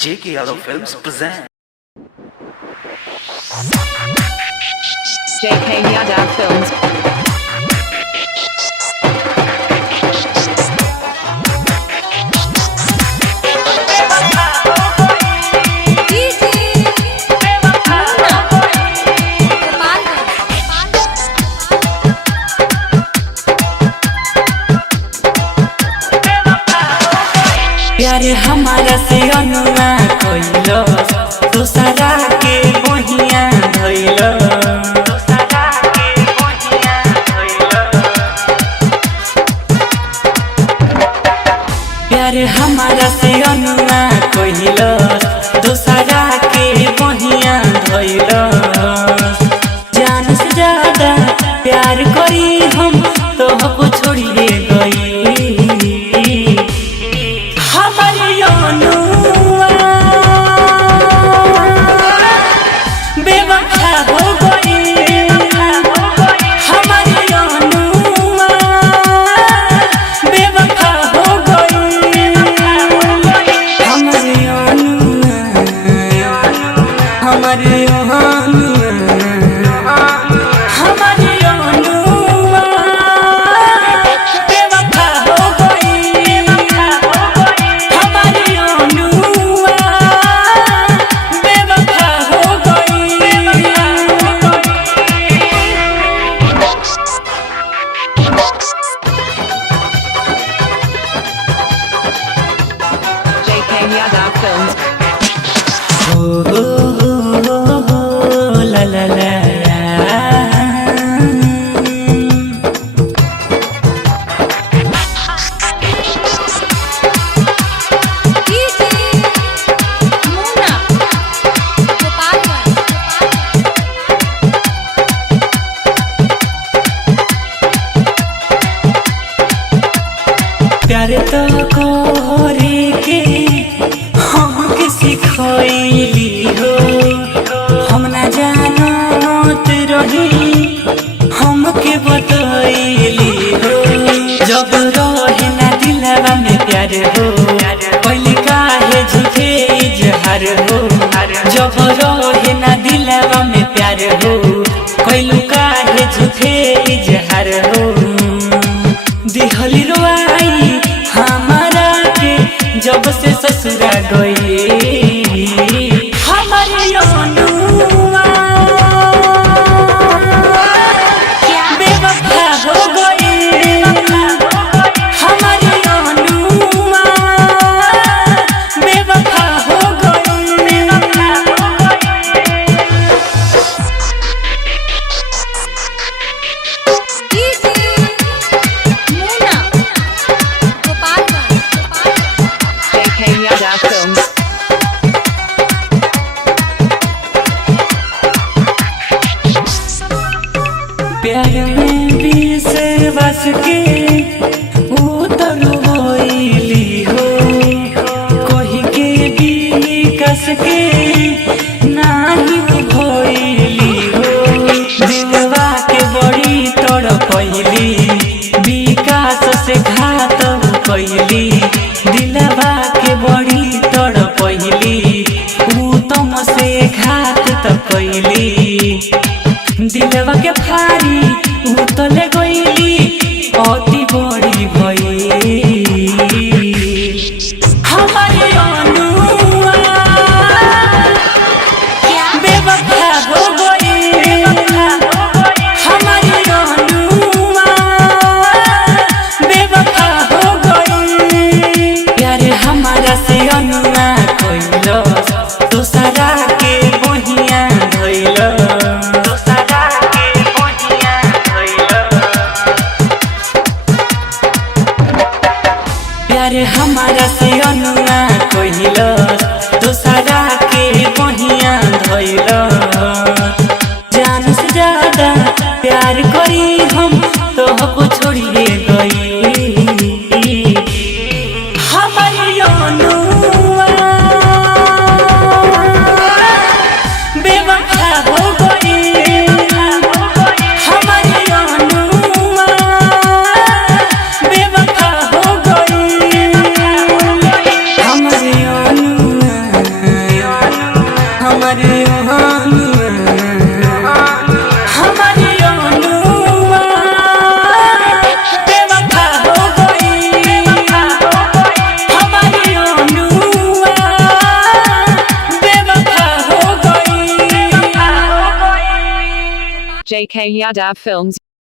JK Yadav Films present JK Yadav Films. प्यार हमारा से अनुआ कोइलो दूसरा के बहिया धइलो प्यार हमारा से अनुआ कोइलो दूसरा के बहिया धइलो जान से ज्यादा प्यार करी हम तो अब छोड़िए गई Yadav Films. La la la. प्यार तो कोरे के हमके सिखैली हो हम ना जानत रही हमके बतैली हो जब रहे ना दिलवा में प्यार हो पहले काहे झूठे इजहार हो जब रहे ना दिलवा में प्यार हो पहले काहे झूठे इजहार हो दिहली रोआई हमारा के जब से ससुरा गई हमारे अनुआ बेवफा हो गई हमारे अनुआ बेवफा हो गई JK Yadav Films. प्यार में विश्वास के उतर होइली हो कोई के भी कस के नाही भइली हो दिलवा के बड़ी तड़पइली विकास से घात कइली दिलवा के बड़ी तड़पइली उत्तम से घात त कइली दिलवा के फारी उतले गइली अति बड़ी भई हमारे अनुआ बेवफा हो गई हमारे अनुआ बेवफा हो गई प्यार हमारा से अनुआ कोइलो दूसरा के बहिया धइलो हमारी अनुआ बेवफा हो गई, हमारी अनुआ बेवफा हो गई। JK Yadav Films